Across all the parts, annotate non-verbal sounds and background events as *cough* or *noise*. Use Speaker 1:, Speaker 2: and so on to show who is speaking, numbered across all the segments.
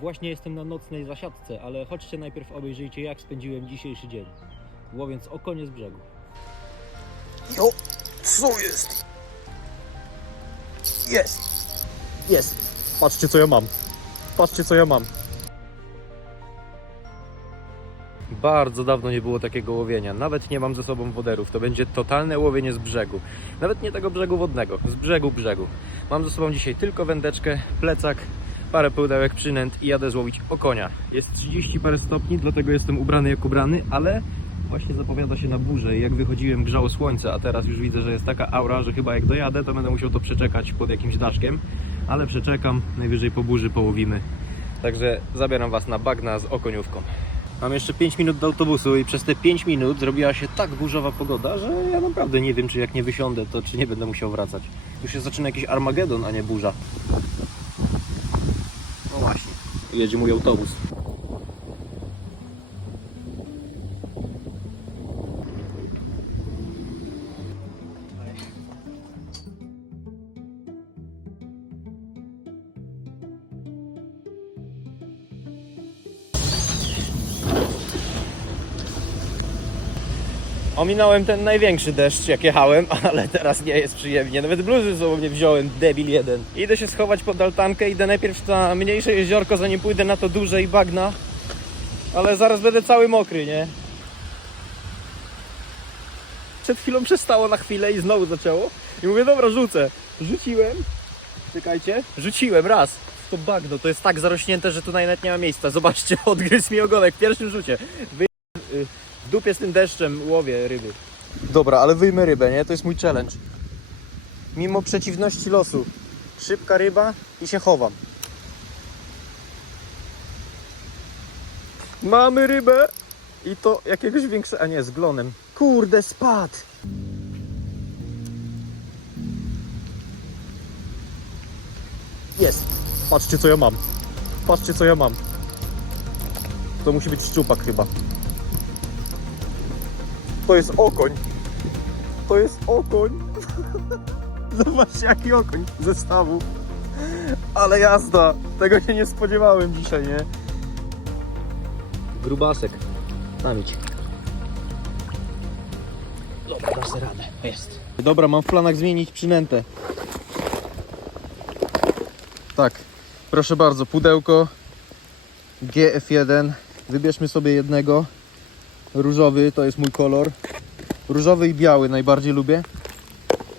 Speaker 1: Właśnie jestem na nocnej zasiadce, ale chodźcie najpierw obejrzyjcie jak spędziłem dzisiejszy dzień. Łowiąc okonie z brzegu.
Speaker 2: Jo, co jest? Jest! Jest! Patrzcie co ja mam. Patrzcie co ja mam.
Speaker 1: Bardzo dawno nie było takiego łowienia. Nawet nie mam ze sobą woderów. To będzie totalne łowienie z brzegu. Nawet nie tego brzegu wodnego, z brzegu brzegu. Mam ze sobą dzisiaj tylko wędeczkę, plecak, parę pudełek przynęt i jadę złowić okonia. Jest 30 parę stopni, dlatego jestem ubrany jak ubrany, ale właśnie zapowiada się na burzę. Jak wychodziłem, grzało słońce, a teraz już widzę, że jest taka aura, że chyba jak dojadę, to będę musiał to przeczekać pod jakimś daszkiem. Ale przeczekam, najwyżej po burzy połowimy. Także zabieram Was na bagna z okoniówką. Mam jeszcze 5 minut do autobusu i przez te 5 minut zrobiła się tak burzowa pogoda, że ja naprawdę nie wiem, czy jak nie wysiądę, to czy nie będę musiał wracać. Już się zaczyna jakiś Armagedon, a nie burza. No właśnie, jedzie mój autobus. Ominąłem ten największy deszcz, jak jechałem, *laughs* ale teraz nie jest przyjemnie. Nawet bluzy ze nie wziąłem, debil jeden. Idę się schować pod altankę, idę najpierw na mniejsze jeziorko, zanim pójdę na to duże i bagna. Ale zaraz będę cały mokry, nie? Przed chwilą przestało na chwilę i znowu zaczęło. I mówię, dobra, rzucę. Rzuciłem. Czekajcie. Rzuciłem raz. To bagno, to jest tak zarośnięte, że tu nawet nie ma miejsca. Zobaczcie, *laughs* odgryzł mi ogonek w pierwszym rzucie. Wy... dupie z tym deszczem łowię ryby. Dobra, ale wyjmę rybę, nie? To jest mój challenge. Mimo przeciwności losu. Szybka ryba i się chowam. Mamy rybę! I to jakiegoś większego... A nie, z glonem. Kurde, spadł!
Speaker 2: Jest! Patrzcie co ja mam. Patrzcie co ja mam. To musi być szczupak chyba. To jest okoń. To jest okoń. *laughs* Zobaczcie jaki okoń ze stawu. Ale jazda. Tego się nie spodziewałem dzisiaj, nie?
Speaker 1: Grubasek. Namić. Dobra, dasz sobie radę. Jest. Dobra, mam w planach zmienić przynętę.
Speaker 2: Tak, proszę bardzo, pudełko GF1. Wybierzmy sobie jednego. Różowy to jest mój kolor. Różowy i biały najbardziej lubię.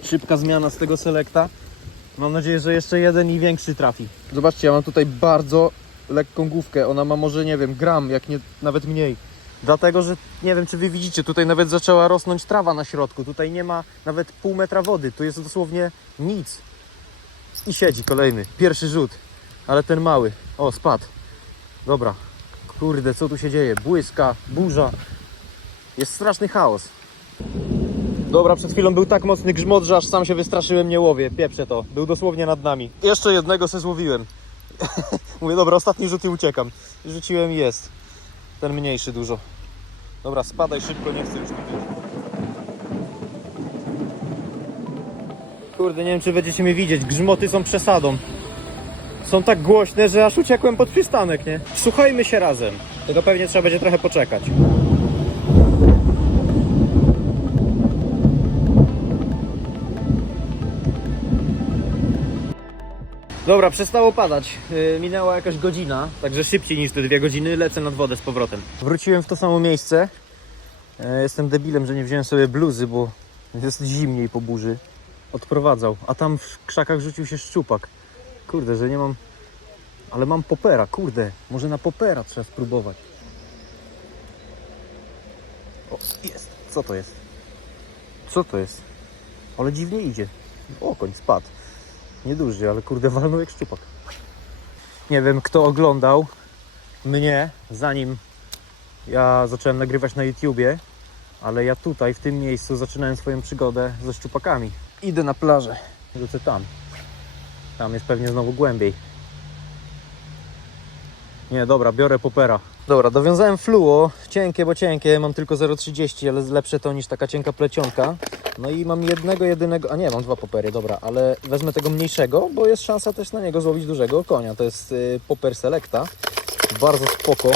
Speaker 2: Szybka zmiana z tego selekta. Mam nadzieję, że jeszcze jeden i większy trafi. Zobaczcie, ja mam tutaj bardzo lekką główkę. Ona ma może, nie wiem, gram, jak nie nawet mniej. Dlatego, że nie wiem, czy wy widzicie, tutaj nawet zaczęła rosnąć trawa na środku. Tutaj nie ma nawet pół metra wody. Tu jest dosłownie nic. I siedzi kolejny. Pierwszy rzut. Ale ten mały. O, spadł. Dobra. Kurde, co tu się dzieje? Błyska, burza. Jest straszny chaos. Dobra, przed chwilą był tak mocny grzmot, że aż sam się wystraszyłem, nie łowię. Pieprze to. Był dosłownie nad nami. Jeszcze jednego se złowiłem. *laughs* Mówię, dobra, ostatni rzut i uciekam. Rzuciłem jest. Ten mniejszy dużo. Dobra, spadaj szybko, nie chcę już widzieć.
Speaker 1: Kurde, nie wiem czy będziecie mnie widzieć. Grzmoty są przesadą. Są tak głośne, że aż uciekłem pod przystanek, nie? Słuchajmy się razem. Tylko pewnie trzeba będzie trochę poczekać. Dobra, przestało padać. Yy, minęła jakaś godzina, także szybciej niż te dwie godziny lecę nad wodę z powrotem.
Speaker 2: Wróciłem w to samo miejsce. E, Jestem debilem, że nie wziąłem sobie bluzy, bo jest zimniej po burzy. Odprowadzał. A tam w krzakach rzucił się szczupak. Kurde, że nie mam. Ale mam popera, kurde. Może na popera trzeba spróbować. O, jest. Co to jest? Co to jest? Ale dziwnie idzie. O, koń spadł. Nieduży, ale kurde walnął jak szczupak. Nie wiem, kto oglądał mnie, zanim ja zacząłem nagrywać na YouTubie, ale ja tutaj, w tym miejscu, zaczynałem swoją przygodę ze szczupakami. Idę na plażę. Rzucę tam. Tam jest pewnie znowu głębiej. Nie, dobra, biorę popera.
Speaker 1: Dobra, dowiązałem fluo, cienkie, bo cienkie, mam tylko 0,30, ale lepsze to niż taka cienka plecionka. No i mam jednego, jedynego, a nie, mam dwa popery, dobra, ale wezmę tego mniejszego, bo jest szansa też na niego złowić dużego konia. To jest y, poper Selecta, bardzo spoko.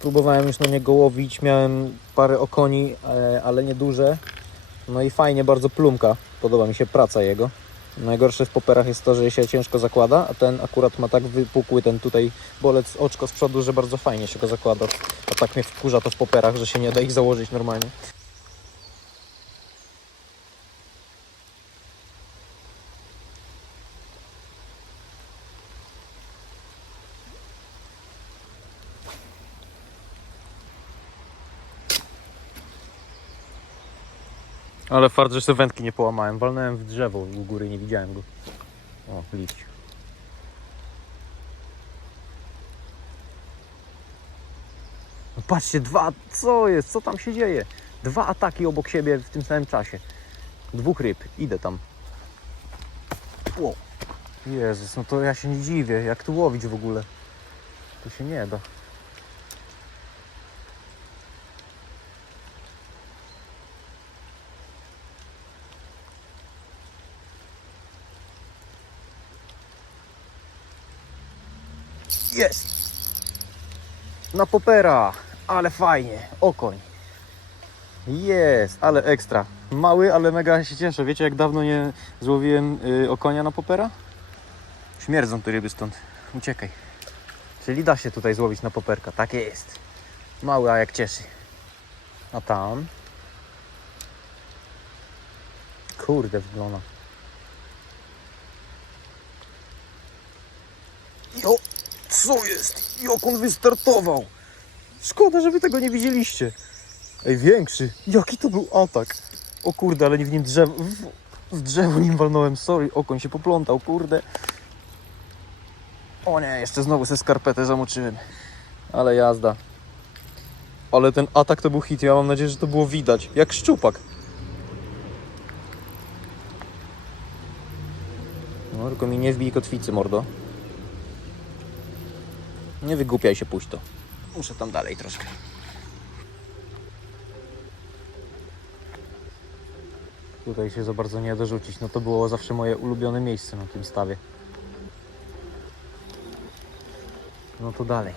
Speaker 1: Próbowałem już na niego łowić, miałem parę okoni, ale nie duże. No i fajnie, bardzo plumka, podoba mi się praca jego. Najgorsze w poperach jest to, że się ciężko zakłada, a ten akurat ma tak wypukły ten tutaj bolec oczko z przodu, że bardzo fajnie się go zakłada. A tak mnie wkurza to w poperach, że się nie da ich założyć normalnie. Ale fart, że sobie wędki nie połamałem. Walnąłem w drzewo u góry, nie widziałem go. O, liść. No patrzcie, dwa, co jest, co tam się dzieje? Dwa ataki obok siebie w tym samym czasie. Dwóch ryb, idę tam. Jezus, no to ja się nie dziwię, jak tu łowić w ogóle? Tu się nie da. Jest! Na popera, ale fajnie, okoń. Jest, ale ekstra. Mały, ale mega się cieszę. Wiecie jak dawno nie złowiłem y, okonia na popera? Śmierdzą te ryby stąd. Uciekaj. Czyli da się tutaj złowić na poperka. Tak jest. Mały, a jak cieszy. A tam? Kurde, wygląda. Jo, co jest? Jak on wystartował? Szkoda, że wy tego nie widzieliście. Ej, większy. Jaki to był atak? O kurde, ale nie w nim drzewo. W, w drzewo nim walnąłem. Sorry, okoń się poplątał, kurde. O nie, jeszcze znowu se skarpetę zamoczyłem. Ale jazda. Ale ten atak to był hit. Ja mam nadzieję, że to było widać. Jak szczupak. No, tylko mi nie wbij kotwicy, mordo. Nie wygłupiaj się, puść to. Muszę tam dalej troszkę. Tutaj się za bardzo nie da rzucić. No to było zawsze moje ulubione miejsce na tym stawie. No to dalej.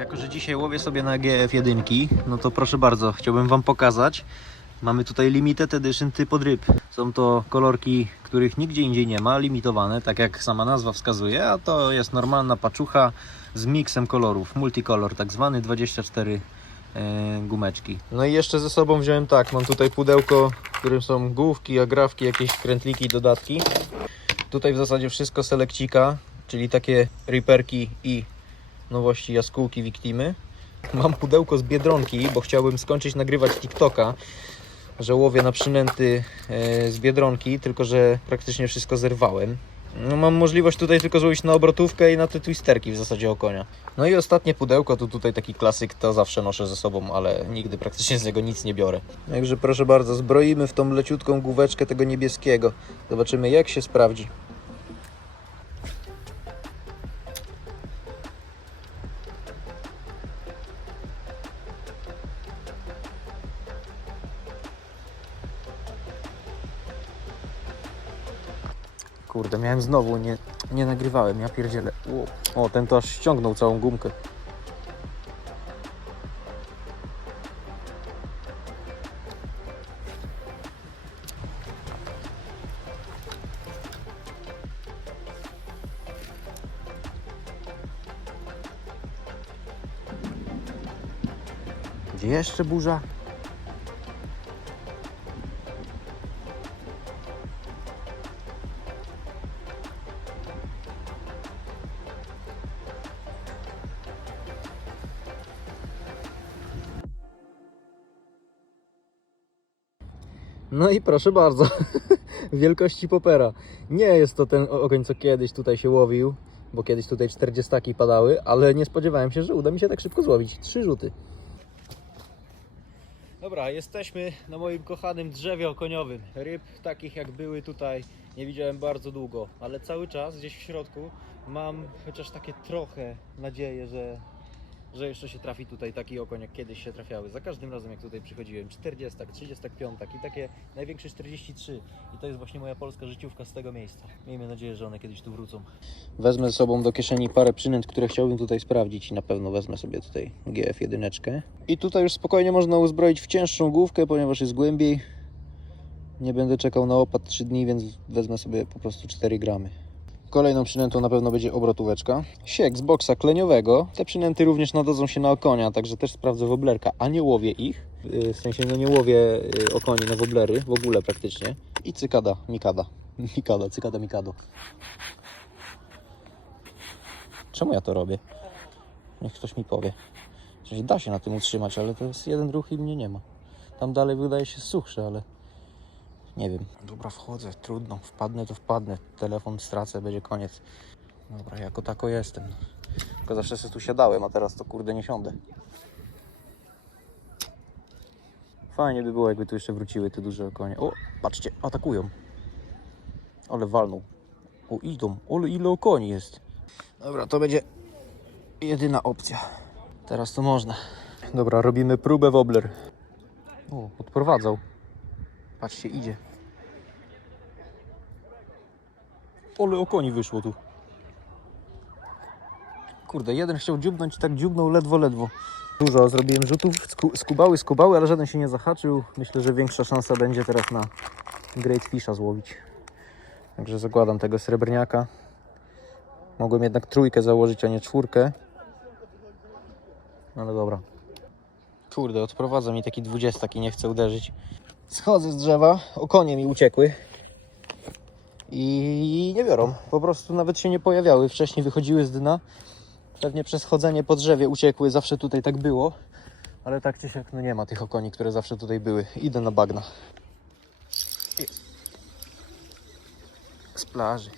Speaker 1: Jako, że dzisiaj łowię sobie na GF1, no to proszę bardzo, chciałbym Wam pokazać. Mamy tutaj limited edition typu ryb. Są to kolorki, których nigdzie indziej nie ma, limitowane, tak jak sama nazwa wskazuje, a to jest normalna paczucha z miksem kolorów, multicolor tak zwany, 24 e, gumeczki. No i jeszcze ze sobą wziąłem tak, mam tutaj pudełko, w którym są główki, agrafki, jakieś krętliki, dodatki. Tutaj w zasadzie wszystko selekcika, czyli takie riperki i nowości jaskółki Wiktimy. Mam pudełko z Biedronki, bo chciałbym skończyć nagrywać TikToka, że łowię na przynęty e, z Biedronki, tylko że praktycznie wszystko zerwałem. No, mam możliwość tutaj tylko złowić na obrotówkę i na te twisterki w zasadzie o konia. No i ostatnie pudełko, to tutaj taki klasyk, to zawsze noszę ze sobą, ale nigdy praktycznie z niego nic nie biorę. Także proszę bardzo, zbroimy w tą leciutką główeczkę tego niebieskiego. Zobaczymy jak się sprawdzi. Kurde, miałem znowu, nie, nie nagrywałem, ja pierdzielę. O, ten to aż ściągnął całą gumkę. Gdzie jeszcze burza? No i proszę bardzo, *laughs* wielkości popera. Nie jest to ten okoń, co kiedyś tutaj się łowił, bo kiedyś tutaj 40 padały, ale nie spodziewałem się, że uda mi się tak szybko złowić. Trzy rzuty. Dobra, jesteśmy na moim kochanym drzewie okoniowym. Ryb takich jak były tutaj nie widziałem bardzo długo, ale cały czas gdzieś w środku mam chociaż takie trochę nadzieję, że, że jeszcze się trafi tutaj taki okoń jak kiedyś się trafiały. Za każdym razem jak tutaj przychodziłem, 40, 35 i takie największe 43 i to jest właśnie moja polska życiówka z tego miejsca. Miejmy nadzieję, że one kiedyś tu wrócą. Wezmę ze sobą do kieszeni parę przynęt, które chciałbym tutaj sprawdzić i na pewno wezmę sobie tutaj GF1. I tutaj już spokojnie można uzbroić w cięższą główkę, ponieważ jest głębiej. Nie będę czekał na opad 3 dni, więc wezmę sobie po prostu 4 gramy. Kolejną przynętą na pewno będzie obrotóweczka. Siek z boksa kleniowego. Te przynęty również nadadzą się na okonia, także też sprawdzę woblerka, a nie łowię ich. Yy, W sensie no nie łowię yy, okoni na woblery, w ogóle praktycznie. I cykada, mikada. *laughs* Mikada, cykada, mikado. Czemu ja to robię? Niech ktoś mi powie. Sensie da się na tym utrzymać, ale to jest jeden ruch i mnie nie ma. Tam dalej wydaje się suchsze, ale nie wiem. Dobra, wchodzę, trudno. Wpadnę to wpadnę. Telefon stracę, będzie koniec. Dobra, jako tako jestem. Tylko zawsze sobie tu siadałem, a teraz to kurde nie siądę. Fajnie by było, jakby tu jeszcze wróciły te duże konie. O, patrzcie, atakują. Ale walną. O, idą. Ole, ile okoni jest. Dobra, to będzie jedyna opcja. Teraz to można. Dobra, robimy próbę wobbler. O, odprowadzał. Patrzcie, idzie. Ole okoni wyszło tu. Kurde, jeden chciał dziubnąć, tak dziubnął ledwo, ledwo. Dużo zrobiłem rzutów, sku- skubały, skubały, ale żaden się nie zahaczył. Myślę, że większa szansa będzie teraz na Great Fisha złowić. Także zakładam tego srebrniaka. Mogłem jednak trójkę założyć, a nie czwórkę. Ale dobra. Kurde, odprowadza mi taki dwudziestak i nie chce uderzyć. Schodzę z drzewa, okonie mi uciekły. I nie biorą. Po prostu nawet się nie pojawiały. Wcześniej wychodziły z dna. Pewnie przez chodzenie po drzewie uciekły. Zawsze tutaj tak było. Ale tak czy siak no nie ma tych okoni, które zawsze tutaj były. Idę na bagna. Z plaży.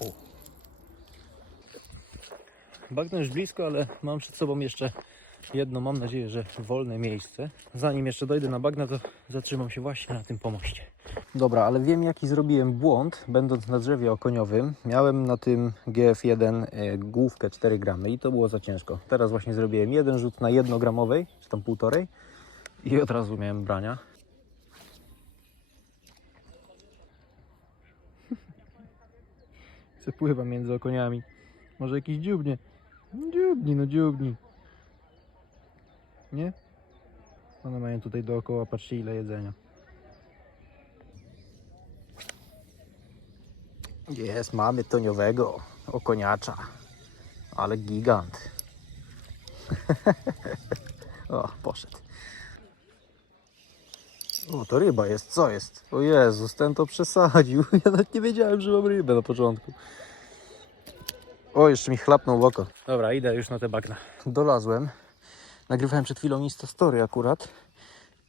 Speaker 1: O. Bagno już blisko, ale mam przed sobą jeszcze jedno, mam nadzieję, że wolne miejsce. Zanim jeszcze dojdę na bagna, to zatrzymam się właśnie na tym pomoście. Dobra, ale wiem jaki zrobiłem błąd, będąc na drzewie okoniowym. Miałem na tym GF1 e, główkę 4 gramy i to było za ciężko. Teraz właśnie zrobiłem jeden rzut na 1 gramowej, czy tam półtorej i od razu miałem brania. *laughs* Przepływa między okoniami. Może jakiś dziubnie. Dziubni, no dziubni. Nie? One mają tutaj dookoła, patrzcie ile jedzenia. Jest, mamy toniowego okoniacza. Ale gigant. *laughs* o, poszedł. O, to ryba jest, co jest? O Jezus, ten to przesadził. *laughs* Ja nawet nie wiedziałem, że mam rybę na początku. O, jeszcze mi chlapnął w oko. Dobra, idę już na te bagna. Dolazłem. Nagrywałem przed chwilą Insta Story akurat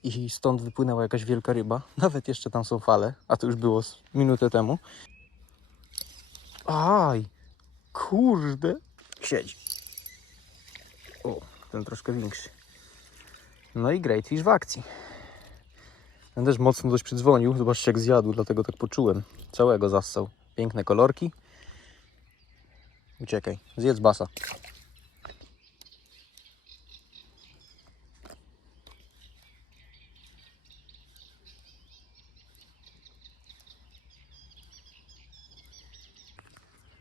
Speaker 1: i stąd wypłynęła jakaś wielka ryba. *laughs* Nawet jeszcze tam są fale, a to już było minutę temu. Aj, kurde. Siedzi. O, ten troszkę większy. No i Great Fish w akcji. Ten też mocno dość przydzwonił. Zobaczcie jak zjadł, dlatego tak poczułem. Całego zassał. Piękne kolorki. Uciekaj, zjedz basa.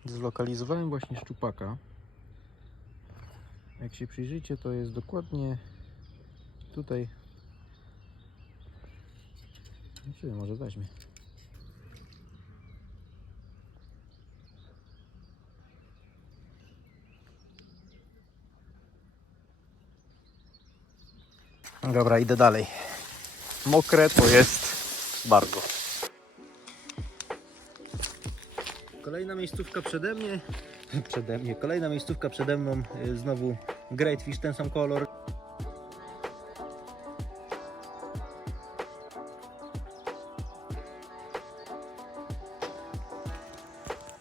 Speaker 1: Zlokalizowałem właśnie szczupaka. Jak się przyjrzycie, to jest dokładnie tutaj. Czy może weźmie. Dobra, idę dalej. Mokre to jest bardzo. Kolejna miejscówka przede mnie. *laughs* Przede mnie. Kolejna miejscówka przede mną. y, Znowu Great Fish, ten sam kolor.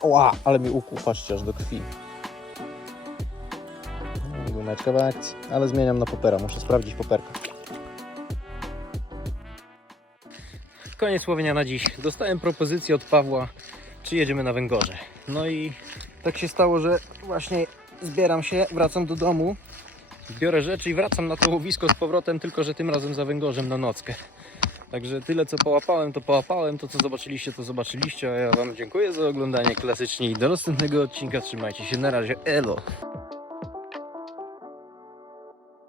Speaker 1: Oła, ale mi ukuł, patrzcie, aż do krwi.
Speaker 2: Gumeczka w akcji, ale zmieniam na popera, muszę sprawdzić poperka.
Speaker 1: Koniec łowienia na dziś. Dostałem propozycję od Pawła, czy jedziemy na węgorze. No i
Speaker 2: Tak się stało, że właśnie zbieram się, wracam do domu.
Speaker 1: biorę rzeczy i wracam na to łowisko z powrotem, tylko że tym razem za węgorzem na nockę. Także tyle co połapałem, to połapałem, to co zobaczyliście, to zobaczyliście, a ja Wam dziękuję za oglądanie klasycznie i do następnego odcinka. Trzymajcie się, na razie, elo!